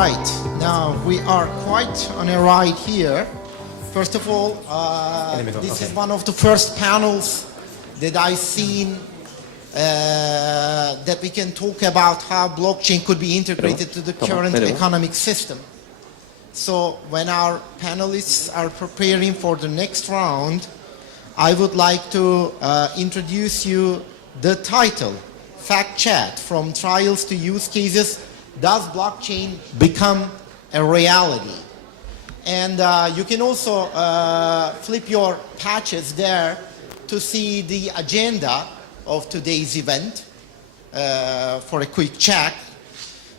right, now we are quite on a ride here. First of all, this is one of the first panels that I've seen that we can talk about how blockchain could be integrated to the current economic system. So when our panelists are preparing for the next round, I would like to introduce you the title, Fact Chat, From Trials to Use Cases, Does Blockchain Become a Reality? And you can also flip your patches there to see the agenda of today's event for a quick check.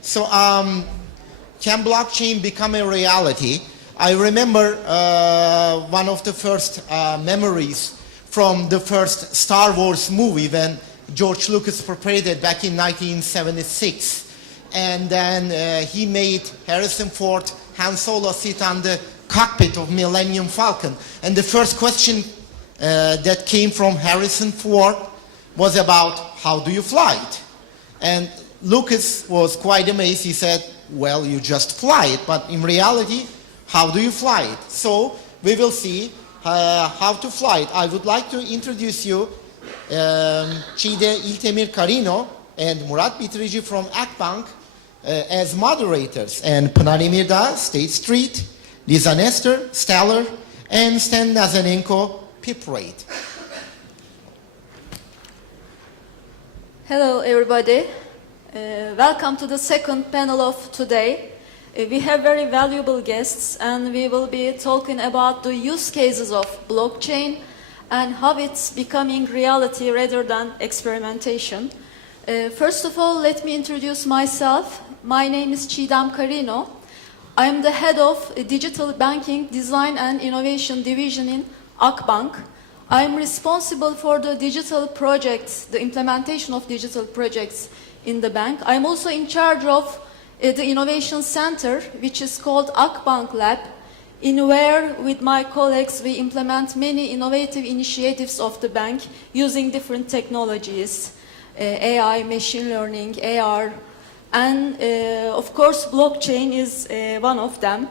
So can blockchain become a reality? I remember one of the first memories from the first Star Wars movie when George Lucas prepared it back in 1976. And then he made Harrison Ford, Han Solo sit on the cockpit of Millennium Falcon. And the first question that came from Harrison Ford was about, how do you fly it? And Lucas was quite amazed. He said, well, you just fly it. But in reality, how do you fly it? So we will see how to fly it. I would like to introduce you Çiğde İltemir Karino and Murat Bitirici from Akbank as moderators, and Pınar Emirdağ, State Street, Lisa Nestor, Stellar, and Stan Nazanenko, Pip Rate. Hello, everybody. Welcome to the second panel of today. We have very valuable guests, and we will be talking about the use cases of blockchain and how it's becoming reality rather than experimentation. First of all, let me introduce myself. My name is Çiğdem Karino. I'm the head of Digital Banking Design and Innovation Division in Akbank. I'm responsible for the digital projects, the implementation of digital projects in the bank. I'm also in charge of the Innovation Center, which is called Akbank Lab, in where, with my colleagues, we implement many innovative initiatives of the bank using different technologies, AI, machine learning, AR, and of course, blockchain is one of them.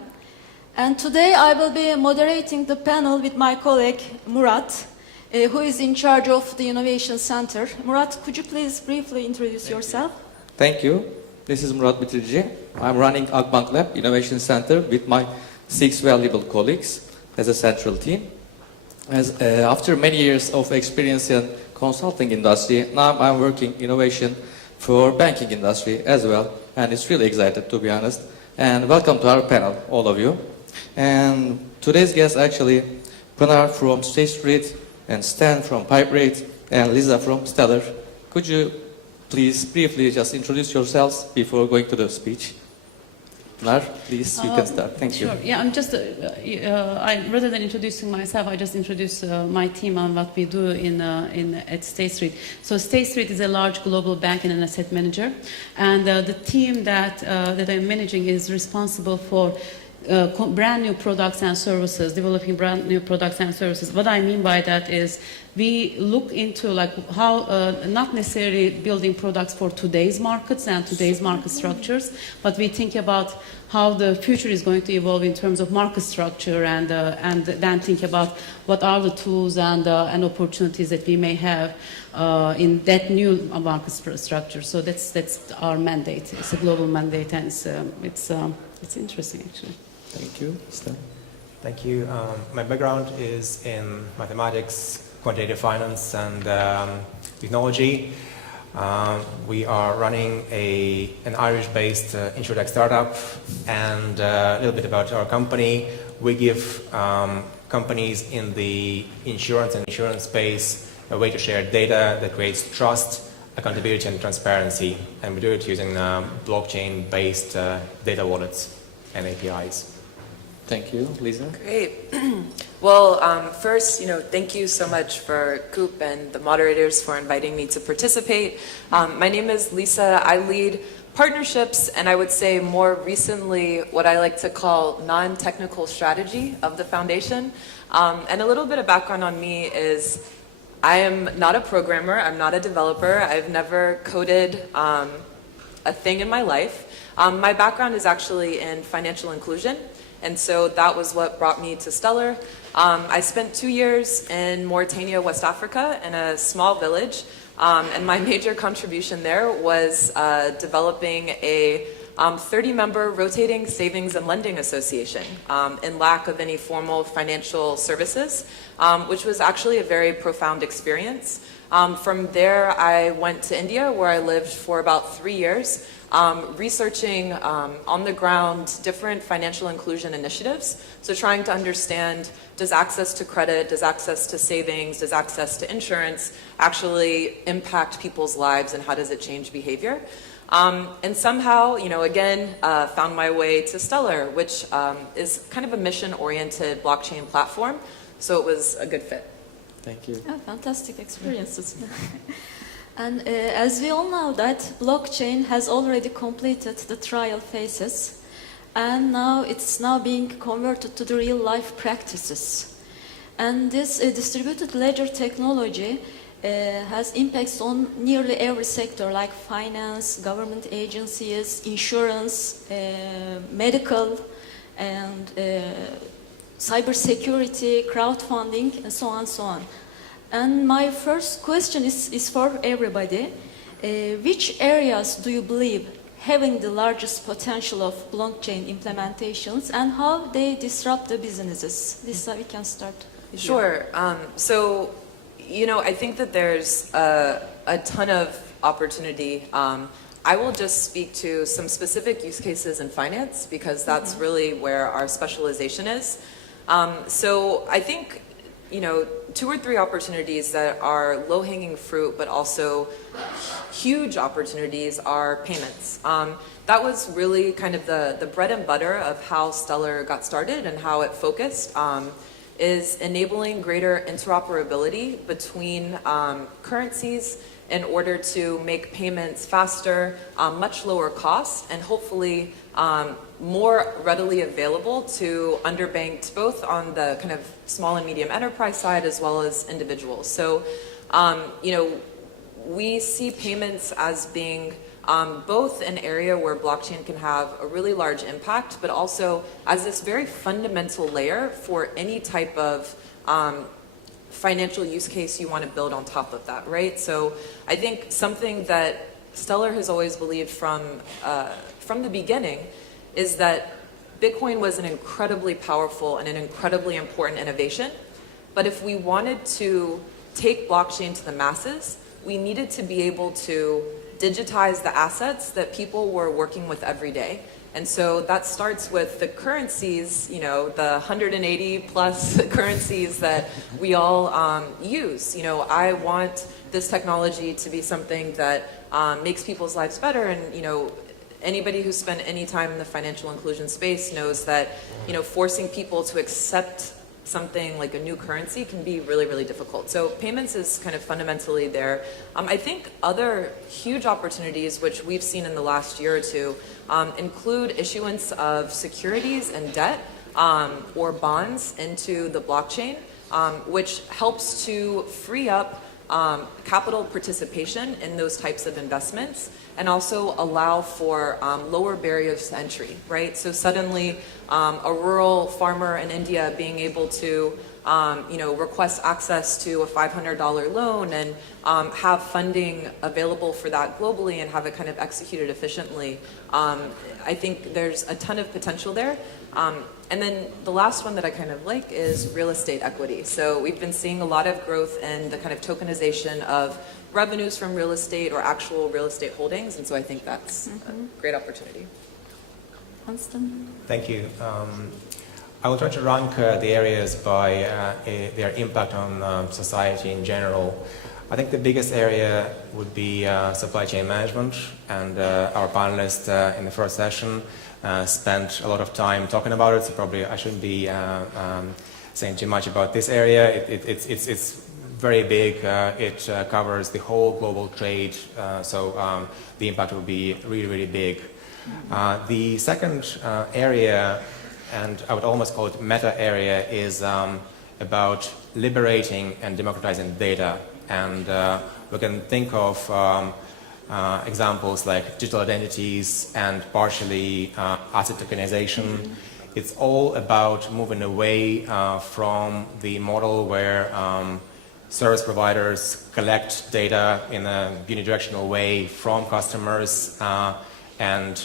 And today I will be moderating the panel with my colleague, Murat, who is in charge of the Innovation Center. Murat, could you please briefly introduce yourself? Thank you. This is Murat Bitirici. I'm running Akbank Lab Innovation Center with my 6 valuable colleagues as a central team. After many years of experience in consulting industry, now I'm working innovation for banking industry as well, and it's really excited, to be honest. And welcome to our panel, all of you. And today's guests actually, Pınar from State Street, and Stan from Pipe Rate, and Lisa from Stellar. Could you please briefly just introduce yourselves before going to the speech? Pınar, please, you can start. Thank you. Sure. Yeah, I'm just, rather than introducing myself, I just introduce my team and what we do at State Street. So State Street is a large global bank and an asset manager. And the team that I'm managing is responsible for brand new products and services, developing brand new products and services. What I mean by that is we look into like how, not necessarily building products for today's markets and today's market structures, but we think about how the future is going to evolve in terms of market structure, and then think about what are the tools and opportunities that we may have in that new market structure. So that's our mandate. It's a global mandate, and it's interesting actually. Thank you. Stan. Thank you. My background is in mathematics, quantitative finance, and technology. We are running an Irish-based insurtech startup, and a little bit about our company. We give companies in the insurance and insurance space a way to share data that creates trust, accountability, and transparency. And we do it using blockchain-based data wallets and APIs. Thank you. Lisa? Great. Well, first, thank you so much for Coop and the moderators for inviting me to participate. My name is Lisa. I lead partnerships, and I would say more recently what I like to call non-technical strategy of the foundation. And a little bit of background on me is I am not a programmer. I'm not a developer. I've never coded a thing in my life. My background is actually in financial inclusion, and so that was what brought me to Stellar. I spent 2 years in Mauritania, West Africa, in a small village, and my major contribution there was developing a 30-member rotating savings and lending association in lack of any formal financial services, which was actually a very profound experience. From there, I went to India, where I lived for about 3 years, researching on the ground different financial inclusion initiatives. So trying to understand, does access to credit, does access to savings, does access to insurance actually impact people's lives, and how does it change behavior? And somehow, again, found my way to Stellar, which is kind of a mission-oriented blockchain platform. So it was a good fit. Thank you. Oh, fantastic experiences. And as we all know that blockchain has already completed the trial phases, and now it's being converted to the real life practices. And this distributed ledger technology has impacts on nearly every sector, like finance, government agencies, insurance, medical, and cybersecurity, crowdfunding, and so on and so on. And my first question is for everybody. Which areas do you believe having the largest potential of blockchain implementations, and how they disrupt the businesses? Lisa, we can start with you. Sure. So, I think that there's a ton of opportunity. I will just speak to some specific use cases in finance, because that's really where our specialization is. So I think, 2 or 3 opportunities that are low-hanging fruit, but also huge opportunities are payments. That was really kind of the bread and butter of how Stellar got started and how it focused, is enabling greater interoperability between currencies in order to make payments faster, much lower cost, and hopefully more readily available to underbanked, both on the kind of small and medium enterprise side as well as individuals. So, we see payments as being both an area where blockchain can have a really large impact, but also as this very fundamental layer for any type of financial use case you want to build on top of that, right? So I think something that Stellar has always believed from the beginning is that Bitcoin was an incredibly powerful and an incredibly important innovation. But if we wanted to take blockchain to the masses, we needed to be able to digitize the assets that people were working with every day. And so that starts with the currencies, the 180 plus currencies that we all use. I want this technology to be something that makes people's lives better. And, anybody who's spent any time in the financial inclusion space knows that, forcing people to accept something like a new currency can be really, really difficult. So payments is kind of fundamentally there. I think other huge opportunities, which we've seen in the last year or two, include issuance of securities and debt or bonds into the blockchain, which helps to free up capital participation in those types of investments, and also allow for lower barriers to entry, right? So suddenly a rural farmer in India being able to request access to a $500 loan and have funding available for that globally and have it kind of executed efficiently. I think there's a ton of potential there. And then the last one that I kind of like is real estate equity. So we've been seeing a lot of growth in the kind of tokenization of revenues from real estate or actual real estate holdings. And so I think that's a great opportunity. Constant. Thank you. I will try to rank the areas by their impact on society in general. I think the biggest area would be supply chain management, and our panelists in the first session spent a lot of time talking about it, so probably I shouldn't be saying too much about this area. It's very big. It covers the whole global trade, so the impact will be really, really big. The second area, and I would almost call it meta area, is about liberating and democratizing data. And we can think of examples like digital identities and partially asset tokenization. It's all about moving away from the model where service providers collect data in a unidirectional way from customers, and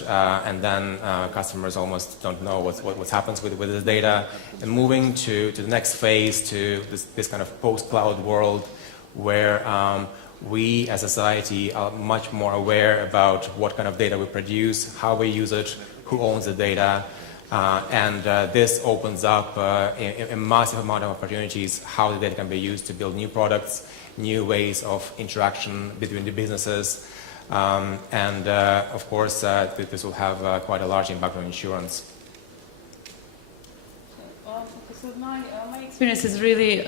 then customers almost don't know what happens with the data. And moving to the next phase, to this kind of post-cloud world where we as a society are much more aware about what kind of data we produce, how we use it, who owns the data. And this opens up a massive amount of opportunities, how the data can be used to build new products, new ways of interaction between the businesses. And of course, this will have quite a large impact on insurance. So my experience is really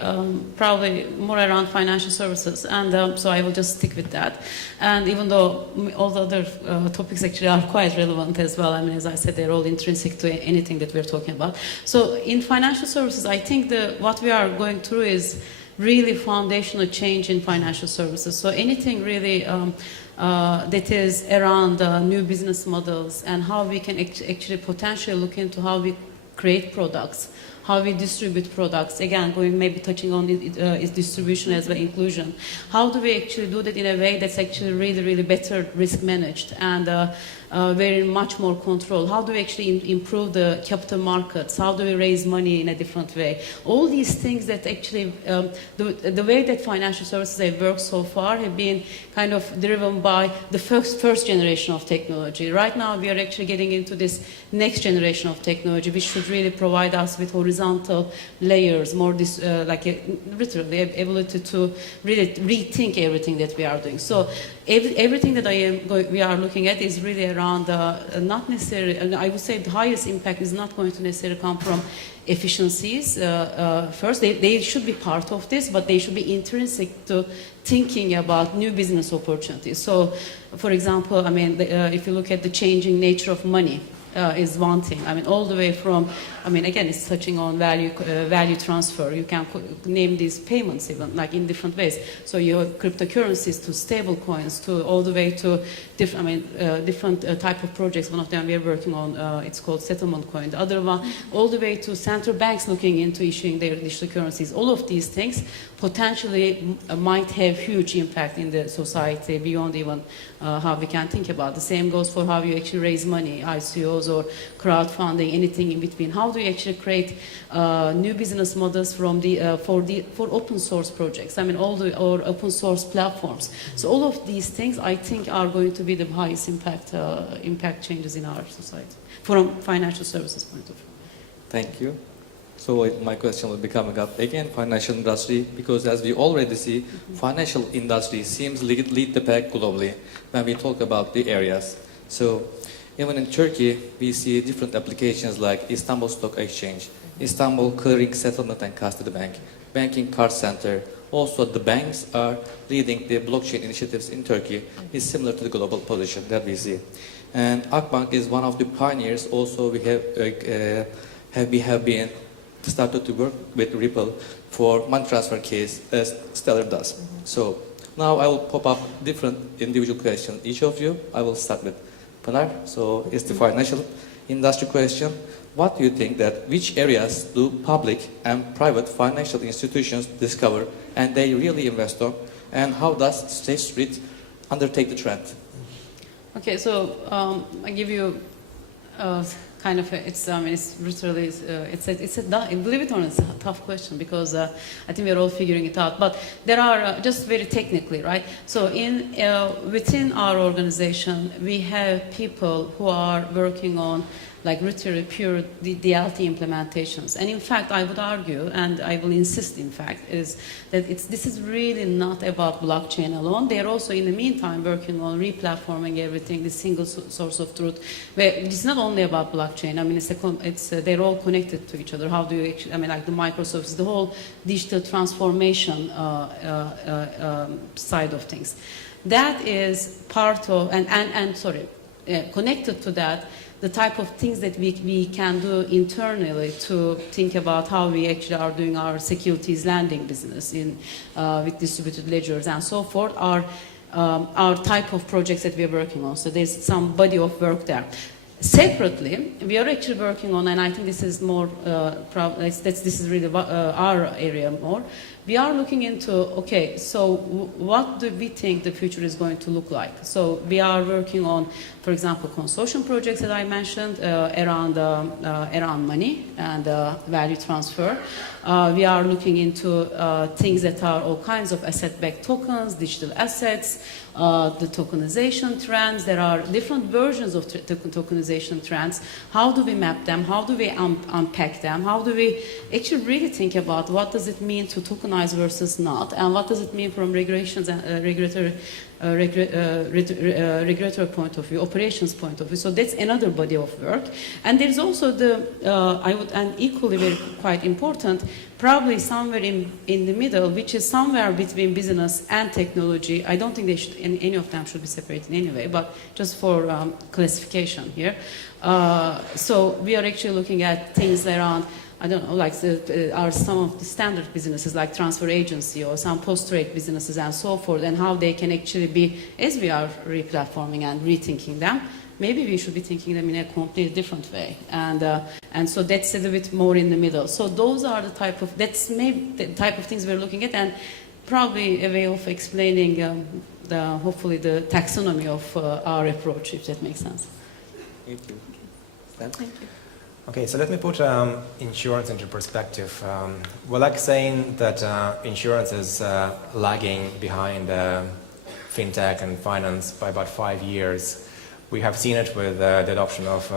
probably more around financial services, and so I will just stick with that. And even though all the other topics actually are quite relevant as well, I mean, as I said, they're all intrinsic to anything that we're talking about. So in financial services, I think what we are going through is really foundational change in financial services. So anything really that is around new business models and how we can actually potentially look into how we create products, how we distribute products, again, maybe touching on its distribution as well, inclusion. How do we actually do that in a way that's actually really, really better risk managed and very much more control? How do we actually improve the capital markets? How do we raise money in a different way? All these things that actually, the way that financial services have worked so far have been kind of driven by the first generation of technology. Right now, we are actually getting into this next generation of technology, which should really provide us with horizontal layers, more literally ability to really rethink everything that we are doing. So everything that we are looking at is really around not necessarily, and I would say the highest impact is not going to necessarily come from efficiencies first. They should be part of this, but they should be intrinsic to thinking about new business opportunities. So, for example, I mean, if you look at the changing nature of money, is one thing. I mean, all the way from, I mean, again, it's touching on value transfer. You can name these payments even, like in different ways. So you have cryptocurrencies to stable coins to all the way to different type of projects. One of them we are working on, it's called settlement coin. The other one, all the way to central banks looking into issuing their digital currencies. All of these things potentially might have huge impact in the society beyond even how we can think about. The same goes for how you actually raise money, ICOs or crowdfunding, anything in between. How do you actually create new business models for open source projects? I mean, or open source platforms. So all of these things, I think, are going to be the highest impact changes in our society from financial services point of view. Thank you. So my question will be coming up again, financial industry, because as we already see, financial industry seems lead the pack globally when we talk about the areas. So even in Turkey, we see different applications like Istanbul Stock Exchange, Istanbul Clearing Settlement and Custody Bank, Banking Card Center. Also, the banks are leading the blockchain initiatives in Turkey. Is similar to the global position that we see. And Akbank is one of the pioneers. Also, we have been started to work with Ripple for money transfer case as Stellar does. So now I will pop up different individual questions. Each of you, I will start with Pınar. So it's the financial industry question. What do you think that which areas do public and private financial institutions discover and they really invest on? And how does State Street undertake the trend? Okay, so I give you kind of it's literally believe it or not, it's a tough question because I think we're all figuring it out. But there are just very technically, right? So within our organization, we have people who are working on like literally pure DLT implementations. And in fact, I would argue, and I will insist, in fact, is that this is really not about blockchain alone. They are also, in the meantime, working on replatforming everything, the single source of truth. Where it's not only about blockchain. I mean, they're all connected to each other. How do you actually, I mean, like the microservices, the whole digital transformation side of things. That is part of, connected to that, the type of things that we can do internally to think about how we actually are doing our securities lending business with distributed ledgers and so forth are our type of projects that we are working on. So there's some body of work there. Separately, we are actually working on, and I think this is more, this is really our area more. We are looking into, okay, so what do we think the future is going to look like? So we are working on, for example, consortium projects that I mentioned around money and value transfer. We are looking into things that are all kinds of asset-backed tokens, digital assets, the tokenization trends. There are different versions of tokenization trends. How do we map them? How do we unpack them? How do we actually really think about what does it mean to tokenize versus not? And what does it mean from regulations and regulatory point of view, operations point of view? So that's another body of work. And there's also and equally very quite important, probably somewhere in the middle, which is somewhere between business and technology. I don't think they should, any of them should be separated anyway, but just for classification here. So we are actually looking at things around, I don't know, like are some of the standard businesses like transfer agency or some post-trade businesses and so forth, and how they can actually be, as we are replatforming and rethinking them, maybe we should be thinking them in a completely different way. And so that's a little bit more in the middle. So those are that's maybe the type of things we're looking at, and probably a way of explaining hopefully the taxonomy of our approach, if that makes sense. Thank you. Stan? Thank you. Okay, so let me put insurance into perspective. We're like saying that insurance is lagging behind fintech and finance by about 5 years. We have seen it with the adoption of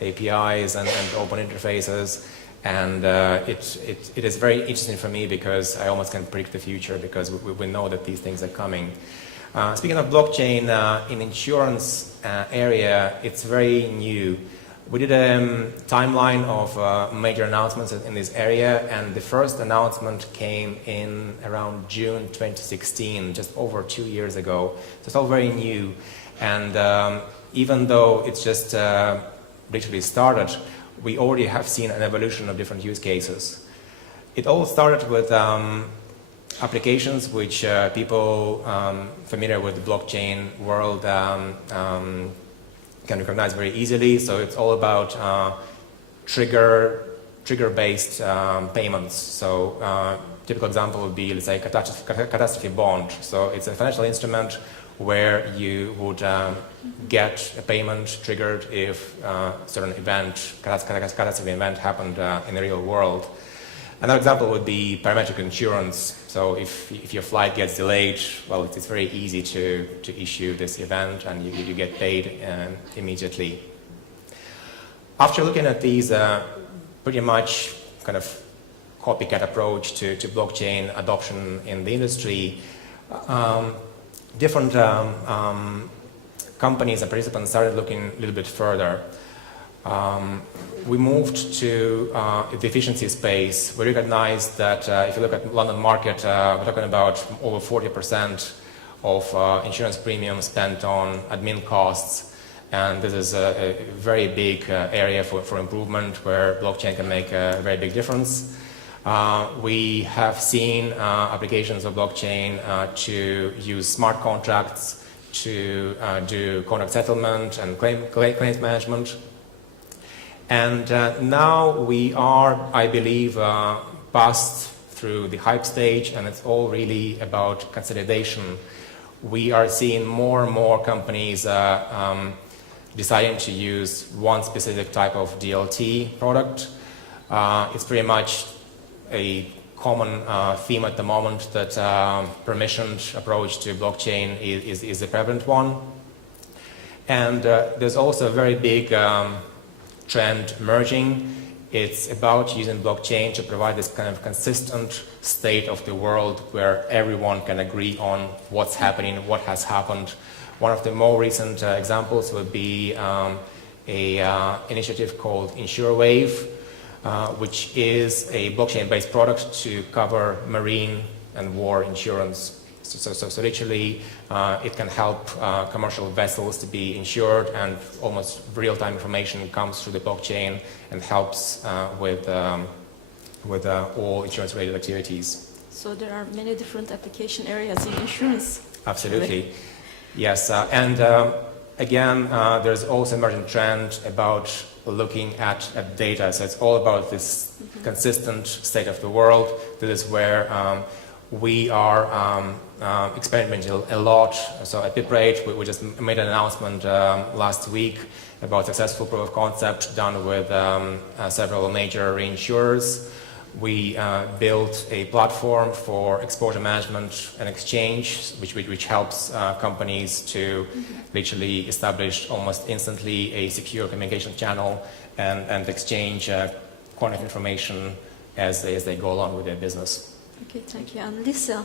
APIs and open interfaces, and it is very interesting for me because I almost can predict the future because we know that these things are coming. Speaking of blockchain, in insurance area, it's very new. We did a timeline of major announcements in this area, and the first announcement came in around June 2016, just over 2 years ago. So it's all very new, and even though it's just literally started, we already have seen an evolution of different use cases. It all started with applications which people familiar with the blockchain world can recognize very easily. So it's all about trigger-based payments. So typical example would be, let's say, catastrophe bond. So it's a financial instrument where you would get a payment triggered if a certain event, catastrophe event happened in the real world. Another example would be parametric insurance. So if your flight gets delayed, well, it's very easy to issue this event and you get paid immediately. After looking at these pretty much kind of copycat approach to blockchain adoption in the industry, different companies and participants started looking a little bit further. We moved to the efficiency space. We recognized that if you look at London market, we're talking about over 40% of insurance premiums spent on admin costs. And this is a very big area for improvement where blockchain can make a very big difference. We have seen applications of blockchain to use smart contracts to do contract settlement and claims management. And now we are, I believe, passed through the hype stage, and it's all really about consolidation. We are seeing more and more companies deciding to use one specific type of DLT product. It's pretty much a common theme at the moment that permissioned approach to blockchain is the prevalent one. And there's also a very big trend emerging. It's about using blockchain to provide this kind of consistent state of the world where everyone can agree on what's happening, what has happened. One of the more recent examples would be an initiative called InsureWave, which is a blockchain-based product to cover marine and war insurance. So literally, it can help commercial vessels to be insured, and almost real-time information comes through the blockchain and helps with all insurance-related activities. So there are many different application areas in insurance. Absolutely. Yes, and again, there's also emerging trend about looking at data. So it's all about this consistent state of the world. This is where we are experimenting a lot. So at BitRate, we just made an announcement last week about successful proof of concept done with several major reinsurers. We built a platform for exposure management and exchange, which helps companies to literally establish almost instantly a secure communication channel and exchange quantitative information as they go along with their business. Okay, thank you. And Lisa,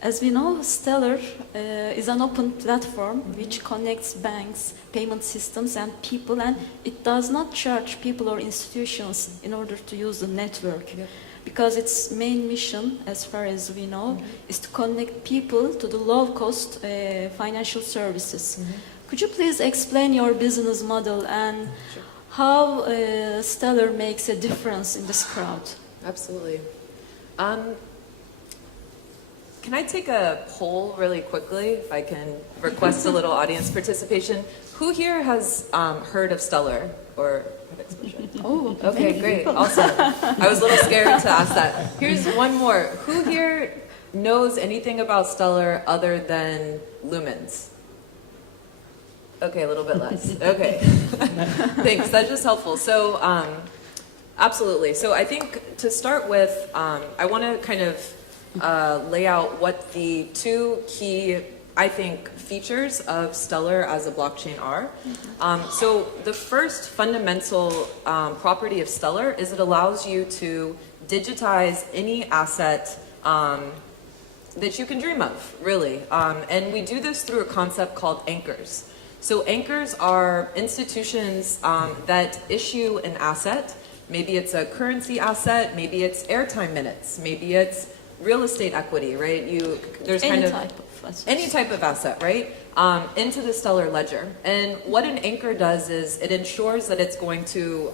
as we know, Stellar is an open platform which connects banks, payment systems, and people, and it does not charge people or institutions in order to use the network. Yeah. Because its main mission, as far as we know, is to connect people to the low-cost financial services. Could you please explain your business model and how Stellar makes a difference in this crowd? Absolutely. Can I take a poll really quickly, if I can request a little audience participation? Who here has heard of Stellar or had exposure? Oh, Okay, great, awesome. I was a little scared to ask that. Here's one more. Who here knows anything about Stellar other than lumens? Okay, a little bit less. Okay, thanks. That's just helpful. So, absolutely. So I think to start with, I want to kind of lay out what the two key, I think, features of Stellar as a blockchain are. So the first fundamental property of Stellar is it allows you to digitize any asset that you can dream of, really. And we do this through a concept called anchors. So anchors are institutions that issue an asset. Maybe it's a currency asset, maybe it's airtime minutes, maybe it's real estate equity, right? There's any kind of type of asset. any type of asset, right? Into the Stellar ledger. And what an anchor does is it ensures that it's going to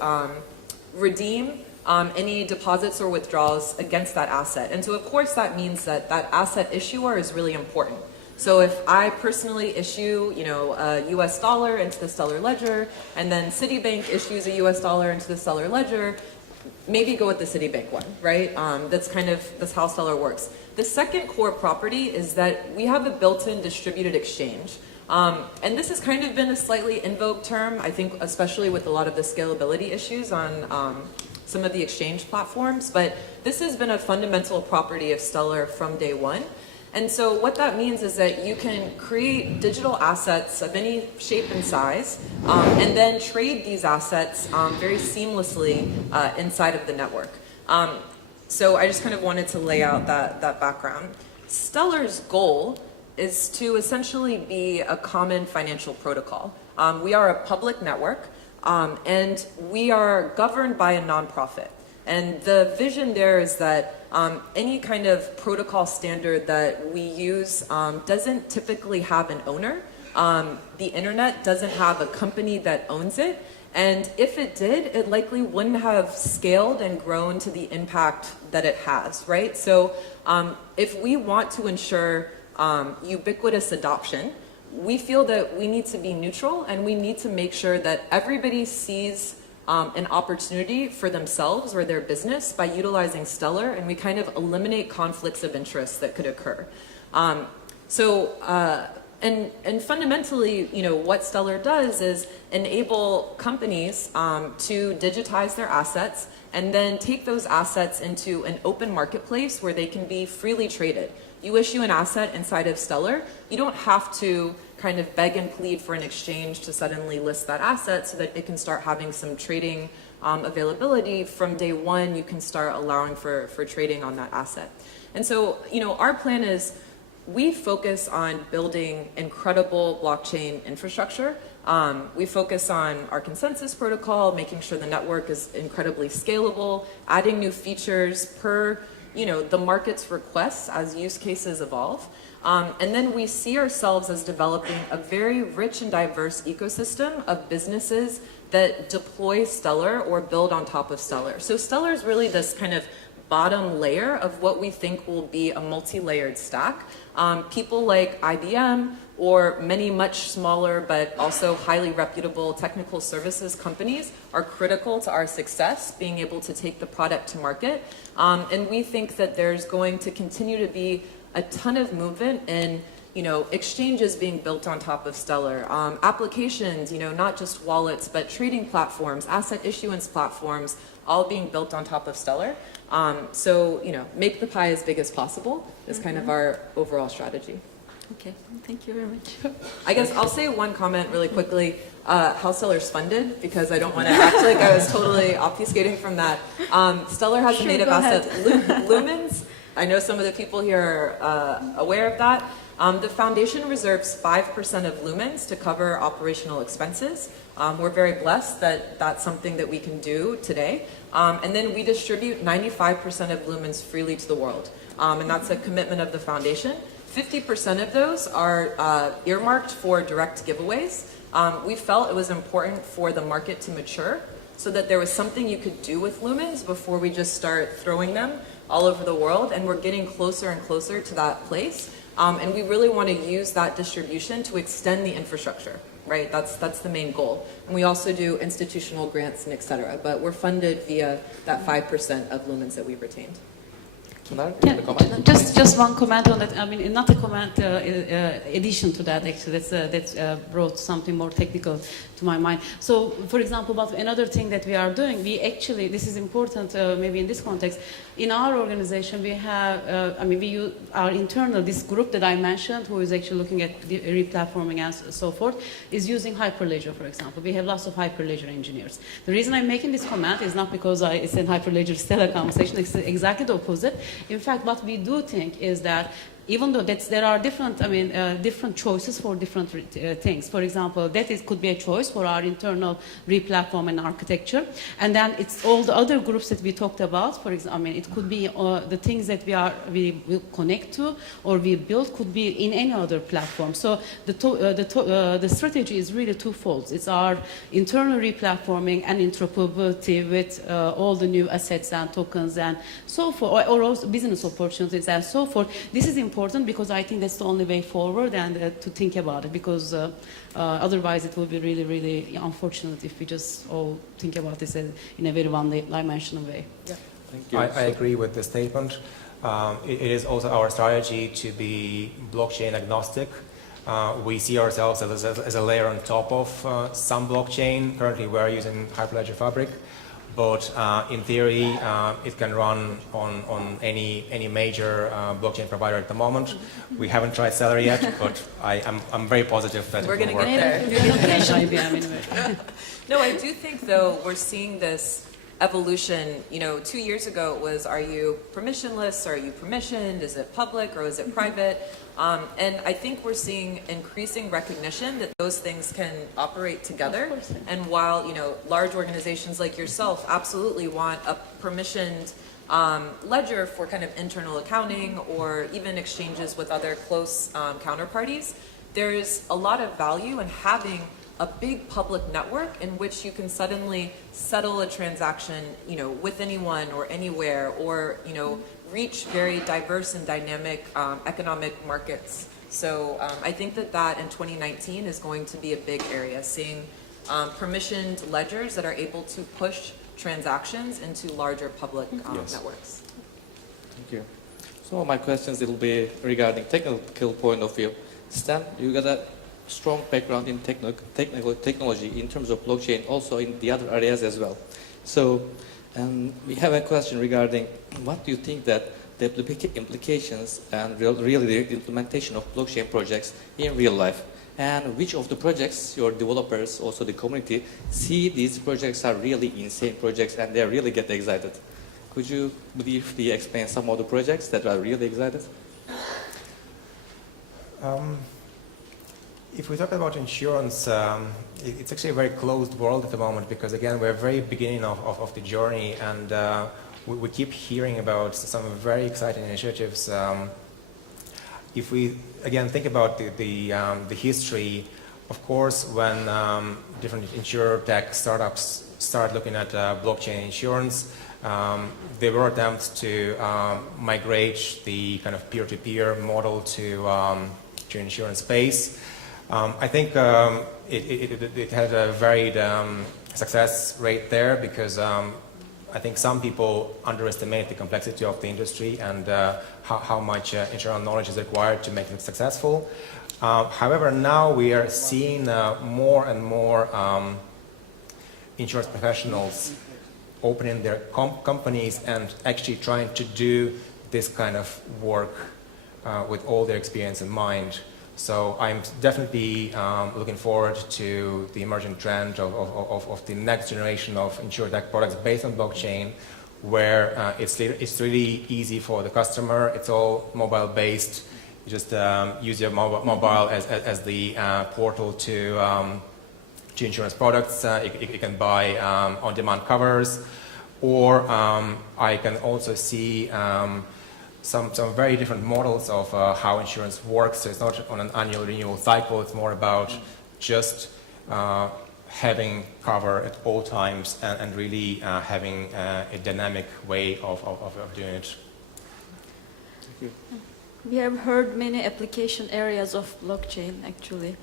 redeem any deposits or withdrawals against that asset. And so of course that means that that asset issuer is really important. So if I personally issue, a US dollar into the Stellar ledger, and then Citibank issues a US dollar into the Stellar ledger, maybe go with the Citibank one, right? That's how Stellar works. The second core property is that we have a built-in distributed exchange. And this has kind of been a slightly in vogue term, I think, especially with a lot of the scalability issues on some of the exchange platforms. But this has been a fundamental property of Stellar from day one. And so what that means is that you can create digital assets of any shape and size, and then trade these assets very seamlessly inside of the network. So I just kind of wanted to lay out that background. Stellar's goal is to essentially be a common financial protocol. We are a public network, and we are governed by a nonprofit. And the vision there is that any kind of protocol standard that we use doesn't typically have an owner. The internet doesn't have a company that owns it. And if it did, it likely wouldn't have scaled and grown to the impact that it has, right? So if we want to ensure ubiquitous adoption, we feel that we need to be neutral and we need to make sure that everybody sees an opportunity for themselves or their business by utilizing Stellar, and we kind of eliminate conflicts of interest that could occur. And fundamentally, what Stellar does is enable companies to digitize their assets and then take those assets into an open marketplace where they can be freely traded. You issue an asset inside of Stellar, you don't have to kind of beg and plead for an exchange to suddenly list that asset so that it can start having some trading availability. From day one, you can start allowing for trading on that asset. And so, our plan is we focus on building incredible blockchain infrastructure. We focus on our consensus protocol, making sure the network is incredibly scalable, adding new features per the market's requests as use cases evolve. And then we see ourselves as developing a very rich and diverse ecosystem of businesses that deploy Stellar or build on top of Stellar. So Stellar is really this kind of bottom layer of what we think will be a multi-layered stack. People like IBM or many much smaller but also highly reputable technical services companies are critical to our success, being able to take the product to market. And we think that there's going to continue to be a ton of movement in exchanges being built on top of Stellar, applications, not just wallets, but trading platforms, asset issuance platforms, all being built on top of Stellar. So, make the pie as big as possible is kind of our overall strategy. Okay, thank you very much. I guess I'll say one comment really quickly, how Stellar's funded, because I don't want to act like I was totally obfuscating from that. Stellar has a native asset, Lumens. I know some of the people here are aware of that. The foundation reserves 5% of Lumens to cover operational expenses. We're very blessed that that's something that we can do today. And then we distribute 95% of Lumens freely to the world. And that's a commitment of the foundation. 50% of those are earmarked for direct giveaways. We felt it was important for the market to mature so that there was something you could do with Lumens before we just start throwing them all over the world. And we're getting closer and closer to that place. And we really want to use that distribution to extend the infrastructure, right? That's the main goal. And we also do institutional grants and et cetera. But we're funded via that 5% of Lumens that we've retained. Yeah, just one comment on that. I mean, not a comment, addition to that. Actually, that's brought something more technical to my mind. So, for example, but another thing that we are doing, we actually, this is important, maybe in this context. In our organization, we have, we use our internal, this group that I mentioned, who is actually looking at the replatforming and so forth, is using Hyperledger, for example. We have lots of Hyperledger engineers. The reason I'm making this comment is not because it's an Hyperledger Stellar conversation. It's exactly the opposite. In fact, what we do think is that even though there are different, different choices for different things. For example, could be a choice for our internal replatform and architecture, and then it's all the other groups that we talked about. For example, it could be the things that we will connect to or we build could be in any other platform. So the strategy is really twofold. It's our internal replatforming and interoperability with all the new assets and tokens and so forth, or also business opportunities and so forth. This is important because I think that's the only way forward and to think about it, because otherwise it will be really, really unfortunate if we just all think about this in a very one-dimensional way. Yeah. Thank you. I agree with the statement. It is also our strategy to be blockchain agnostic. We see ourselves as a layer on top of some blockchain. Currently we're using Hyperledger Fabric. But in theory, it can run on any major blockchain provider at the moment. We haven't tried Stellar yet, but I'm very positive that We're it will work. there. No, I do think, though, we're seeing this evolution. 2 years ago it was, are you permissionless? Are you permissioned? Is it public or is it private? And I think we're seeing increasing recognition that those things can operate together. And while, large organizations like yourself absolutely want a permissioned ledger for kind of internal accounting or even exchanges with other close counterparties, there's a lot of value in having a big public network in which you can suddenly settle a transaction, with anyone or anywhere, or, reach very diverse and dynamic economic markets. So I think that in 2019 is going to be a big area, seeing permissioned ledgers that are able to push transactions into larger public networks. Thank you. So my questions will be regarding technical point of view. Stan, you got a strong background in technology in terms of blockchain, also in the other areas as well. So we have a question regarding what do you think that the implications and really the implementation of blockchain projects in real life, and which of the projects your developers, also the community, see these projects are really insane projects and they really get excited. Could you briefly explain some of the projects that are really excited? If we talk about insurance, it's actually a very closed world at the moment because, again, we're very beginning of the journey, and we keep hearing about some very exciting initiatives. If we, again, think about the history, of course, when different insurer tech startups start looking at blockchain insurance, There were attempts to migrate the kind of peer-to-peer model to insurance space. I think it had a varied success rate there because I think some people underestimate the complexity of the industry and how much insurance knowledge is required to make it successful. However, now we are seeing more and more insurance professionals opening their companies and actually trying to do this kind of work with all their experience in mind. So I'm definitely looking forward to the emerging trend of the next generation of insurtech products based on blockchain, where it's really easy for the customer. It's all mobile based. You just use your mobile as the portal to insurance products. You can buy on-demand covers, or I can also see some very different models of how insurance works. So it's not on an annual renewal cycle. It's more about just having cover at all times and really having a dynamic way of doing it. Thank you. We have heard many application areas of blockchain actually.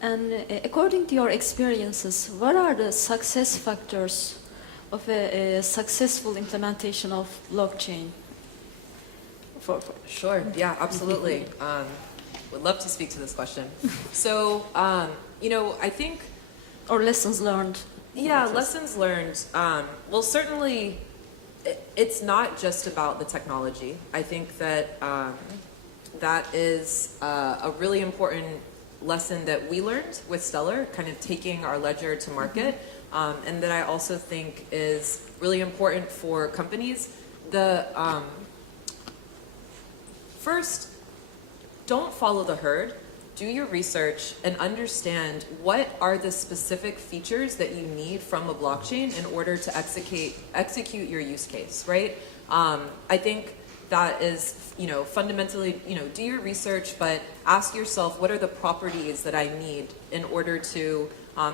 And according to your experiences, what are the success factors of a successful implementation of blockchain? Sure, yeah, absolutely. Would love to speak to this question. So, you know, I think... Or lessons learned. Yeah, lessons learned. Well, certainly, it's not just about the technology. I think that that is a really important lesson that we learned with Stellar, kind of taking our ledger to market, and that I also think is really important for companies. First, don't follow the herd. Do your research and understand what are the specific features that you need from a blockchain in order to execute your use case, right? I think that is, you know, fundamentally, you know, do your research, but ask yourself, what are the properties that I need in order to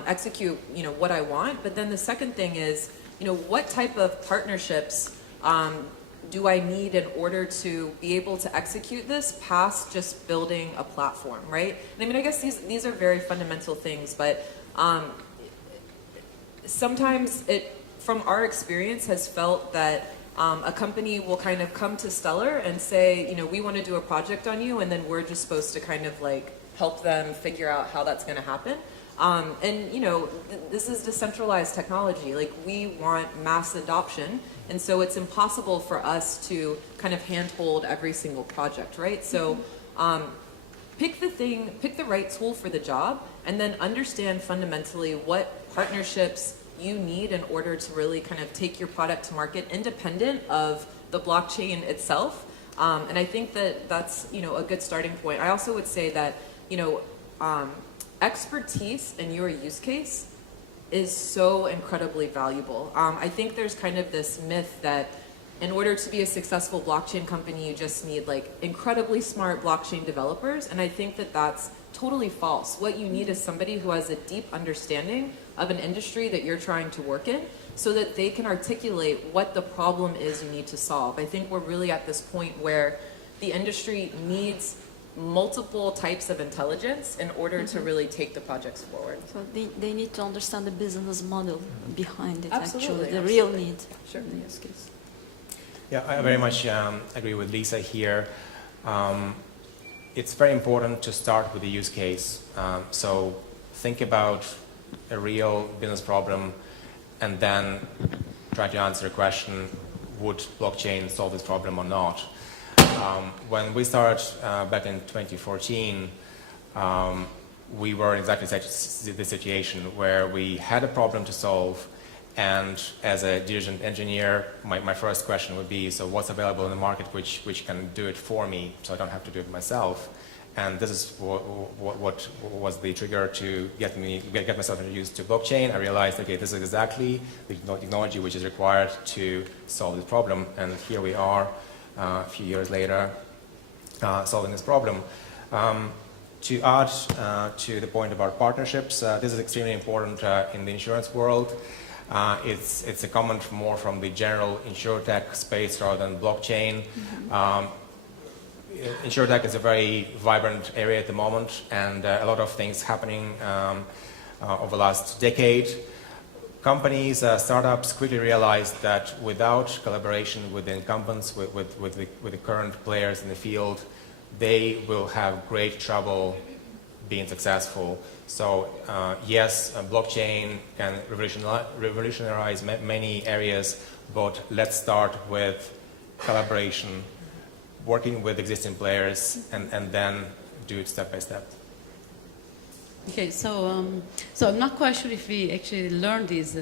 execute, you know, what I want? But then the second thing is, you know, what type of partnerships do I need in order to be able to execute this past just building a platform, right? And I mean, I guess these are very fundamental things, but sometimes it, from our experience, has felt that a company will kind of come to Stellar and say, you know, we want to do a project on you, and then we're just supposed to kind of like help them figure out how that's going to happen. And, you know, this is decentralized technology. Like, we want mass adoption, and so it's impossible for us to kind of handhold every single project, right? So pick the right tool for the job, and then understand fundamentally what partnerships you need in order to really kind of take your product to market independent of the blockchain itself. And I think that that's, you know, a good starting point. I also would say that, you know, expertise in your use case is so incredibly valuable. I think there's kind of this myth that in order to be a successful blockchain company, you just need like incredibly smart blockchain developers. And I think that that's totally false. What you need is somebody who has a deep understanding of an industry that you're trying to work in, so that they can articulate what the problem is you need to solve. I think we're really at this point where the industry needs multiple types of intelligence in order to really take the projects forward. So they need to understand the business model behind it, Absolutely, actually, the real need. Sure. In the use case. Yeah, I very much agree with Lisa here. It's very important to start with the use case. So think about a real business problem and then try to answer a question, would blockchain solve this problem or not? When we started back in 2014, we were in exactly this situation where we had a problem to solve, and as a diligent engineer, my first question would be, so what's available in the market which can do it for me so I don't have to do it myself? And this is what was the trigger to get myself introduced to blockchain. I realized, okay, this is exactly the technology which is required to solve this problem, and here we are a few years later solving this problem. To add to the point about partnerships, this is extremely important in the insurance world. It's a comment more from the general insurtech space rather than blockchain. Insurtech is a very vibrant area at the moment, and a lot of things happening over the last decade. Companies, startups quickly realized that without collaboration with the incumbents, with the current players in the field, they will have great trouble being successful. So yes, blockchain can revolutionize many areas, but let's start with collaboration, working with existing players, and then do it step by step. Okay, so I'm not quite sure if we actually learned these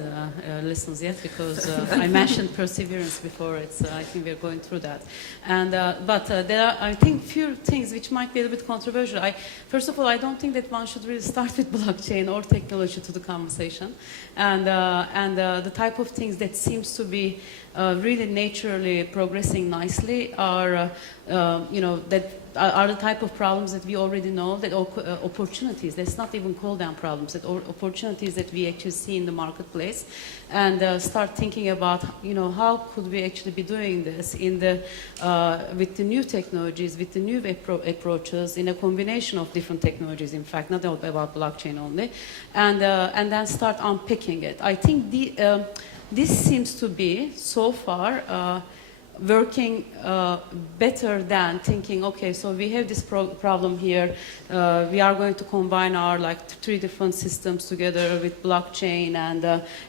lessons yet, because I mentioned perseverance before. I think we're going through that, and but there are, I think, few things which might be a little bit controversial. First of all, I don't think that one should really start with blockchain or technology to the conversation, and the type of things that seems to be really naturally progressing nicely are that are the type of problems that we already know, that opportunities, let's not even call them problems, that opportunities that we actually see in the marketplace, and start thinking about, how could we actually be doing this with the new technologies, with the new approaches, in a combination of different technologies, in fact, not about blockchain only, and then start unpicking it. I think this seems to be, so far, working better than thinking, okay, so we have this problem here, we are going to combine our 3 different systems together with blockchain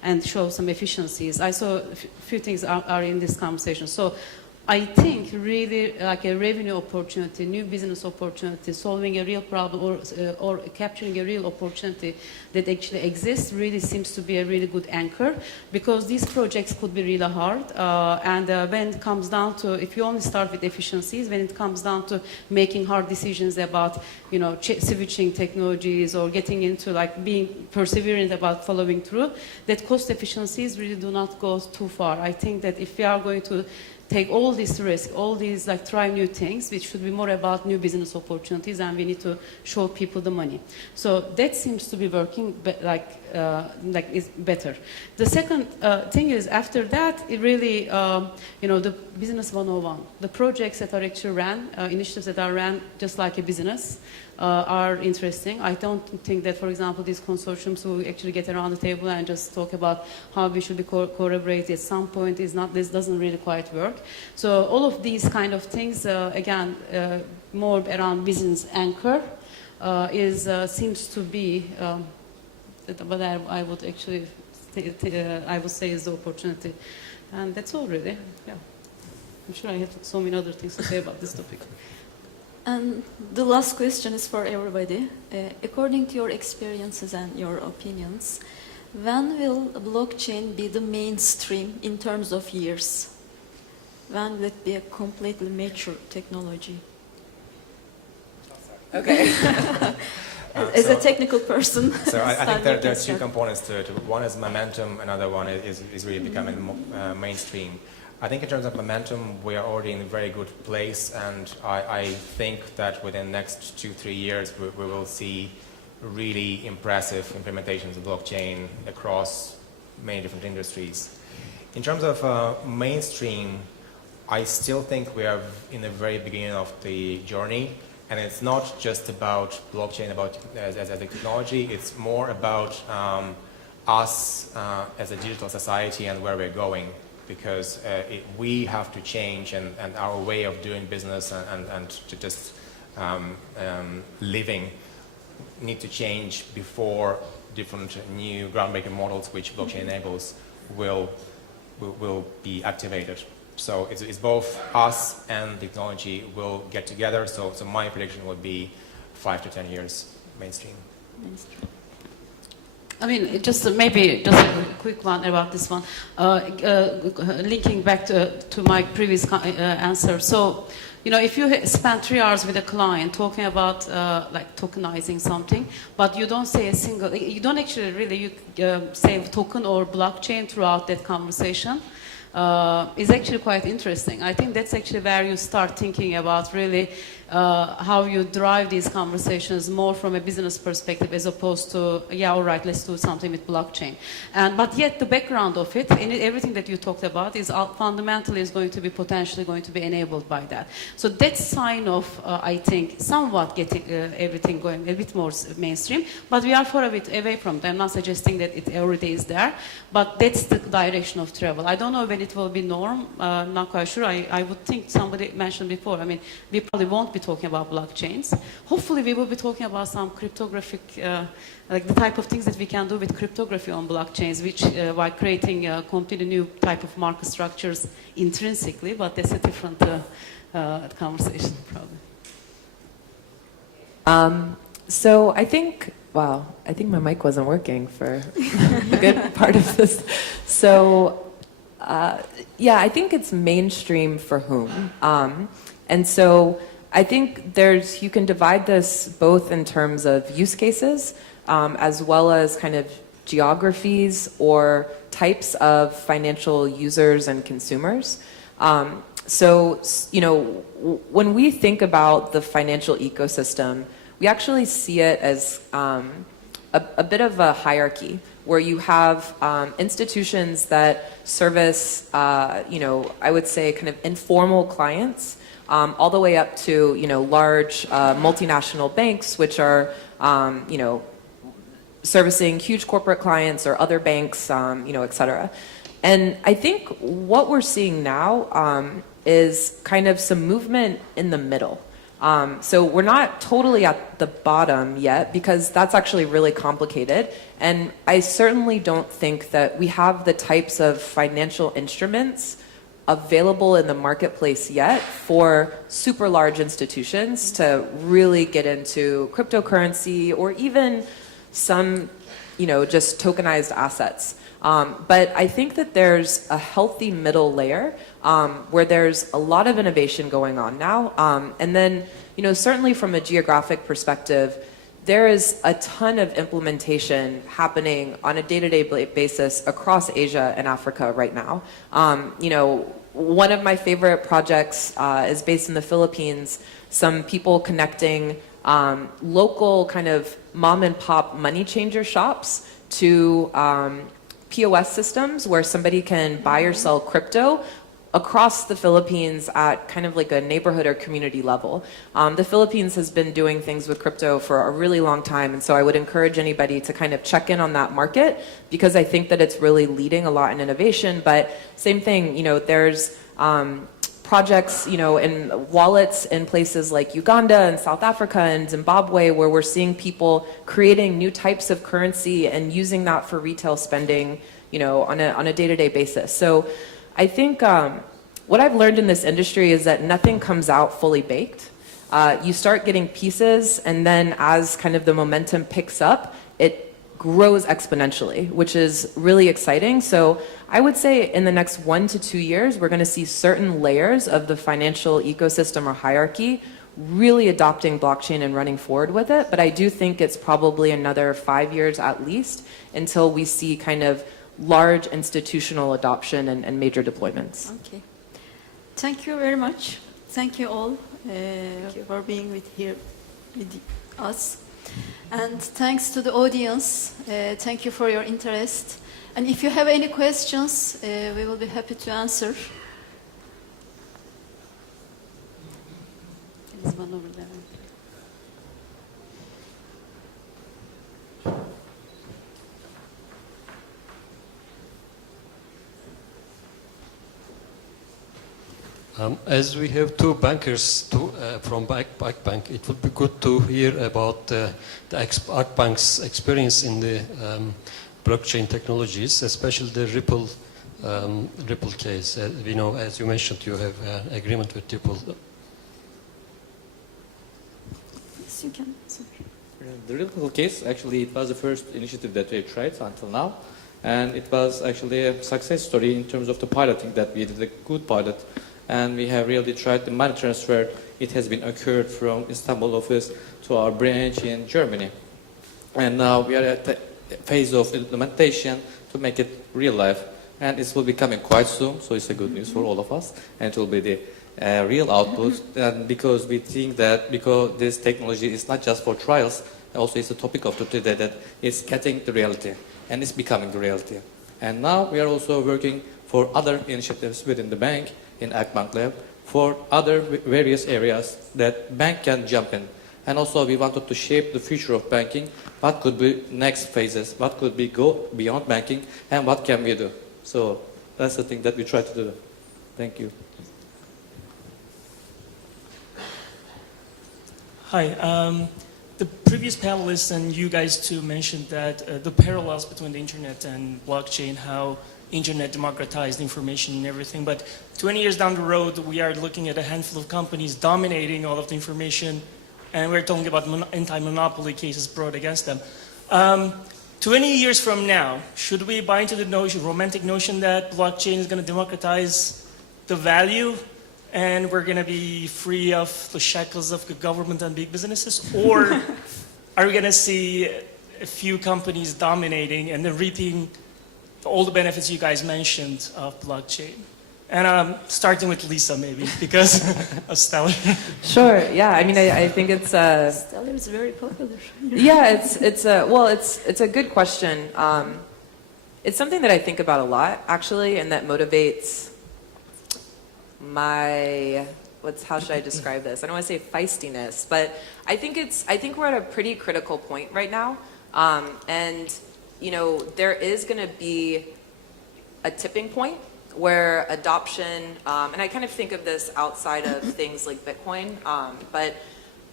and show some efficiencies. I saw a few things are in this conversation. So I think really like a revenue opportunity, new business opportunity, solving a real problem, or capturing a real opportunity that actually exists, really seems to be a really good anchor, because these projects could be really hard, and when it comes down to, if you only start with efficiencies, when it comes down to making hard decisions about switching technologies or getting into being perseverant about following through, that cost efficiencies really do not go too far. I think that if we are going to take all this risk, all these try new things, which should be more about new business opportunities, and we need to show people the money. So that seems to be working is better. The second thing is, after that, it really, the business 101, the projects that are actually ran, initiatives that are ran just like a business, are interesting. I don't think that, for example, these consortiums will actually get around the table and just talk about how we should be collaborate at some point. This doesn't really quite work. So all of these kind of things, again, more around business anchor, seems to be what I would actually I would say is the opportunity, and that's all really. Yeah, I'm sure I have so many other things to say about this topic. And the last question is for everybody. According to your experiences and your opinions, when will blockchain be the mainstream in terms of years? When will it be a completely mature technology? Okay. As a technical person. So I think there are 2 components to it. One is momentum, another one is really becoming mainstream. I think in terms of momentum, we are already in a very good place, and I think that within the next 2-3 years, we will see really impressive implementations of blockchain across many different industries. In terms of mainstream, I still think we are in the very beginning of the journey, and it's not just about blockchain as a technology, it's more about us as a digital society and where we're going. Because we have to change, and our way of doing business and to just living need to change before different new groundbreaking models which blockchain enables will be activated. So it's both us and technology will get together. So my prediction would be 5 to 10 years mainstream. I mean, just a quick one about this one, linking back to my previous answer. So, if you spend 3 hours with a client talking about tokenizing something, but you don't say you don't actually really say token or blockchain throughout that conversation, is actually quite interesting. I think that's actually where you start thinking about really how you drive these conversations more from a business perspective as opposed to, yeah, all right, let's do something with blockchain. But yet the background of it, and everything that you talked about, is fundamentally is going to be potentially going to be enabled by that. So that's sign of, I think, somewhat getting everything going a bit more mainstream, but we are far a bit away from it. I'm not suggesting that it already is there, but that's the direction of travel. I don't know when it will be norm, I'm not quite sure. I would think somebody mentioned before, I mean, we probably won't be talking about blockchains. Hopefully we will be talking about some cryptographic, like the type of things that we can do with cryptography on blockchains, which by creating a completely new type of market structures intrinsically, but that's a different conversation probably. So I think, wow, I think my mic wasn't working for a good part of this. So yeah, I think it's mainstream for whom. And so I think you can divide this both in terms of use cases as well as kind of geographies or types of financial users and consumers. So, you know, when we think about the financial ecosystem, we actually see it as a bit of a hierarchy where you have institutions that service, you know, I would say kind of informal clients, all the way up to, you know, large multinational banks, which are, you know, servicing huge corporate clients or other banks, you know, et cetera. And I think what we're seeing now is kind of some movement in the middle. So we're not totally at the bottom yet because that's actually really complicated. And I certainly don't think that we have the types of financial instruments available in the marketplace yet for super large institutions to really get into cryptocurrency or even some, you know, just tokenized assets. But I think that there's a healthy middle layer where there's a lot of innovation going on now. And then, you know, certainly from a geographic perspective, there is a ton of implementation happening on a day-to-day basis across Asia and Africa right now. You know, one of my favorite projects is based in the Philippines, some people connecting local kind of mom and pop money changer shops to POS systems where somebody can buy or sell crypto across the Philippines at kind of like a neighborhood or community level. The Philippines has been doing things with crypto for a really long time, and so I would encourage anybody to kind of check in on that market because I think that it's really leading a lot in innovation. But same thing, you know, there's projects, you know, in wallets in places like Uganda and South Africa and Zimbabwe where we're seeing people creating new types of currency and using that for retail spending, you know, on a day-to-day basis. So I think what I've learned in this industry is that nothing comes out fully baked. You start getting pieces, and then as kind of the momentum picks up, it grows exponentially, which is really exciting. So I would say in the next 1 to 2 years, we're going to see certain layers of the financial ecosystem or hierarchy really adopting blockchain and running forward with it. But I do think it's probably another 5 years at least until we see kind of large institutional adoption and major deployments. Okay. Thank you very much. Thank you all for being here with us. And thanks to the audience. Thank you for your interest. And if you have any questions, we will be happy to answer. There's one over there. As we have two bankers from Akbank, it would be good to hear about the Akbank's experience in the blockchain technologies, especially the Ripple case. We know, as you mentioned, you have an agreement with Dipple. Yes, you can. The Ripple case, actually, it was the first initiative that we have tried until now. And it was actually a success story in terms of the piloting that we did, a good pilot. And we have really tried the money transfer. It has been occurred from Istanbul office to our branch in Germany. And now we are at the phase of implementation to make it real life. And it will be coming quite soon, so it's a good news for all of us. And it will be the real output, and because we think that because this technology is not just for trials, also it's a topic of today that it's getting the reality and it's becoming the reality. And now we are also working for other initiatives within the bank in Akbank Lab for other various areas that bank can jump in. And also we wanted to shape the future of banking. What could be next phases? What could be go beyond banking? And what can we do? So that's the thing that we try to do. Thank you. Hi. The previous panelists and you guys too mentioned that the parallels between the internet and blockchain, how internet democratized information and everything. But 20 years down the road, we are looking at a handful of companies dominating all of the information, and we're talking about anti-monopoly cases brought against them. 20 years from now, should we buy into the romantic notion that blockchain is going to democratize the value and we're going to be free of the shackles of the government and big businesses? Or are we going to see a few companies dominating and then reaping all the benefits you guys mentioned of blockchain? And starting with Lisa, maybe, because of Stellar. Sure. Yeah. I mean, I think it's Stellar is very popular. yeah. It's a good question. It's something that I think about a lot, actually, and that motivates my how should I describe this? I don't want to say feistiness, but I think we're at a pretty critical point right now, and you know, there is going to be a tipping point where adoption, and I kind of think of this outside of things like Bitcoin, but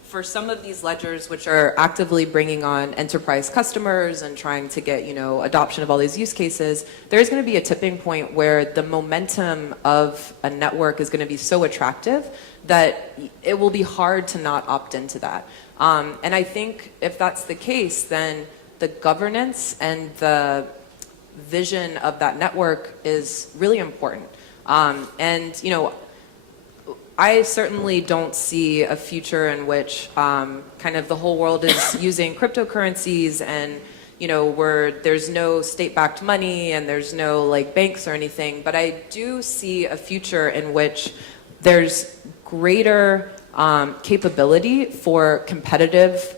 for some of these ledgers which are actively bringing on enterprise customers and trying to get, you know, adoption of all these use cases, there is going to be a tipping point where the momentum of a network is going to be so attractive that it will be hard to not opt into that. And I think if that's the case, then the governance and the vision of that network is really important. And, you know, I certainly don't see a future in which kind of the whole world is using cryptocurrencies and, you know, where there's no state-backed money and there's no like banks or anything. But I do see a future in which there's greater capability for competitive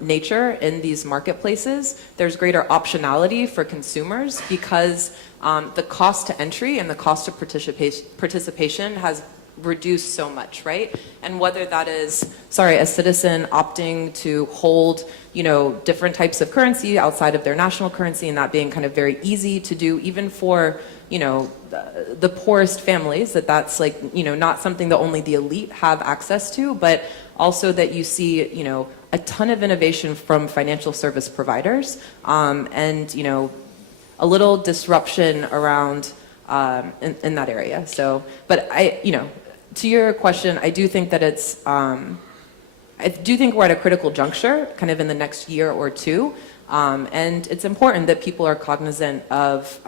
nature in these marketplaces. There's greater optionality for consumers because the cost to entry and the cost of participation has reduced so much, right? And whether that is, a citizen opting to hold, you know, different types of currency outside of their national currency and that being kind of very easy to do even for, you know, the poorest families, that's like, you know, not something that only the elite have access to, but also that you see, you know, a ton of innovation from financial service providers, and, you know, a little disruption around in that area. So, but you know, to your question, I do think that I do think we're at a critical juncture, kind of in the next year or two, and it's important that people are cognizant of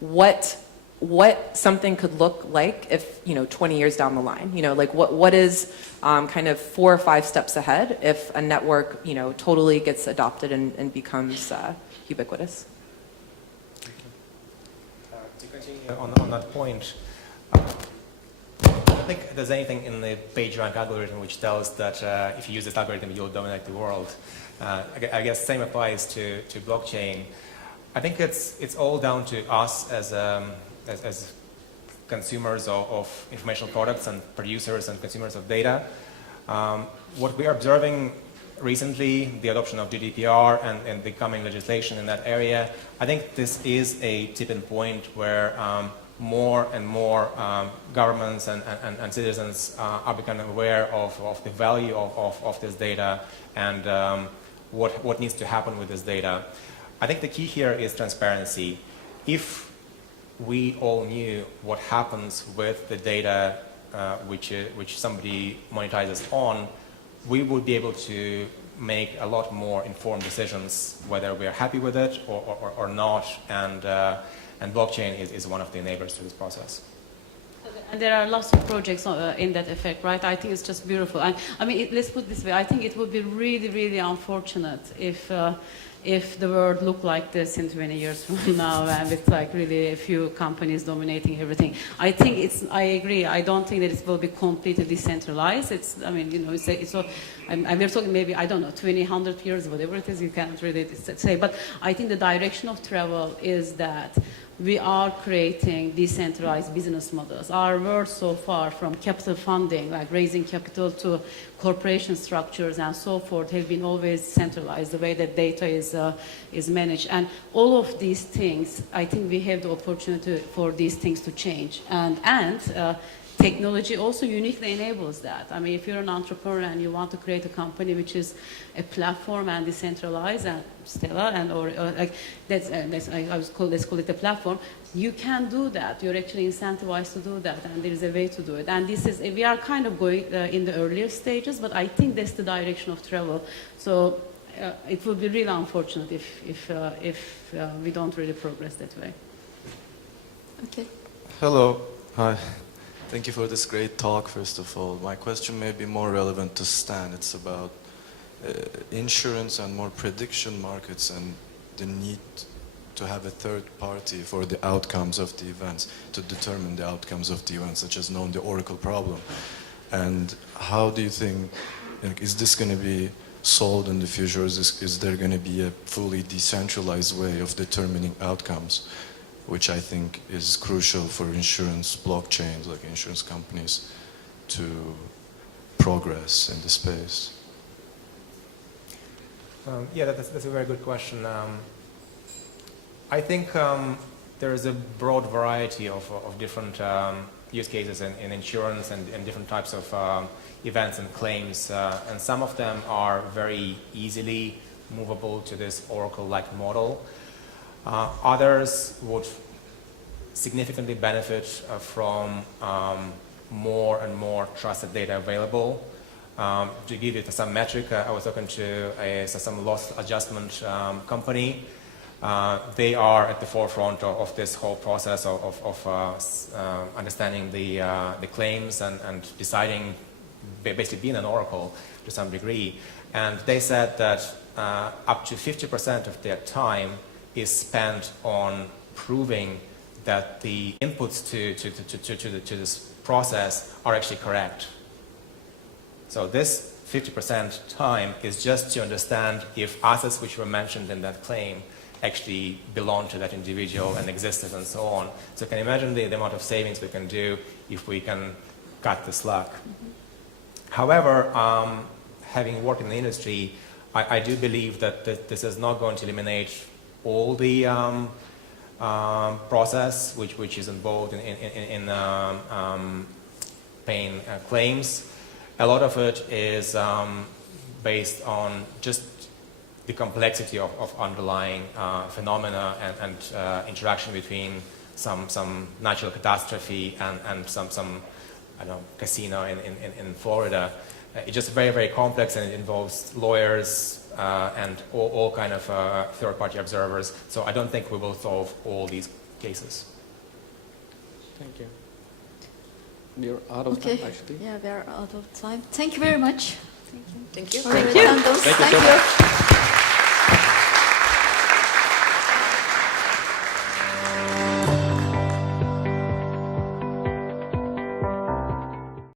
what something could look like if, you know, 20 years down the line, you know, like what is kind of 4 or 5 steps ahead if a network, you know, totally gets adopted and becomes ubiquitous. To continue on that point, I don't think there's anything in the PageRank algorithm which tells that if you use this algorithm, you'll dominate the world. I guess same applies to blockchain. I think it's all down to us as consumers of informational products and producers and consumers of data. What we are observing recently, the adoption of GDPR and the coming legislation in that area, I think this is a tipping point where more and more governments and citizens are becoming aware of the value of this data and what needs to happen with this data. I think the key here is transparency. If we all knew what happens with the data which somebody monetizes on, we would be able to make a lot more informed decisions whether we are happy with it or not, and blockchain is one of the enablers to this process. And there are lots of projects in that effect, right? I think it's just beautiful. I mean, let's put it this way. I think it would be really, really unfortunate if if the world looked like this in 20 years from now, and with like really a few companies dominating everything. I think I agree. I don't think that it will be completely decentralized. I mean, you know, we're talking maybe, I don't know, 20, 100 years, whatever it is, you can't really say. But I think the direction of travel is that we are creating decentralized business models. Our world so far, from capital funding, like raising capital, to corporation structures and so forth, have been always centralized, the way that data is managed. And all of these things, I think we have the opportunity for these things to change. And technology also uniquely enables that. I mean, if you're an entrepreneur and you want to create a company which is a platform and decentralized, and Stella, and let's call it a platform, you can do that. You're actually incentivized to do that, and there is a way to do it. And we are kind of going in the earlier stages, but I think that's the direction of travel. So it would be really unfortunate if we don't really progress that way. Okay. Hello. Hi. Thank you for this great talk, first of all. My question may be more relevant to Stan. It's about insurance and more prediction markets and the need to have a third party for the outcomes of the events, to determine the outcomes of the events, such as known the Oracle problem. And how do you think, is this going to be solved in the future, or is there going to be a fully decentralized way of determining outcomes, which I think is crucial for insurance blockchains, like insurance companies, to progress in the space? Yeah, that's a very good question. I think there is a broad variety of different use cases in insurance and different types of events and claims, and some of them are very easily movable to this Oracle-like model. Others would significantly benefit from more and more trusted data available. To give you some metric, I was talking to some loss adjustment company. They are at the forefront of this whole process of understanding the claims and deciding, basically being an oracle to some degree. And they said that up to 50% of their time is spent on proving that the inputs to this process are actually correct. So this 50% time is just to understand if assets which were mentioned in that claim actually belong to that individual and existed and so on. So you can imagine the amount of savings we can do if we can cut the slack. However, having worked in the industry, I do believe that this is not going to eliminate all the process which is involved in paying claims. A lot of it is based on just the complexity of underlying phenomena and interaction between some natural catastrophe and some I don't know, casino in Florida. It's just very, very complex, and it involves lawyers and all kind of third-party observers. So I don't think we will solve all these cases. Thank you. We're out of time, actually. Yeah, we are out of time. Thank you very much. Thank you. For your attendance. Thank you so much.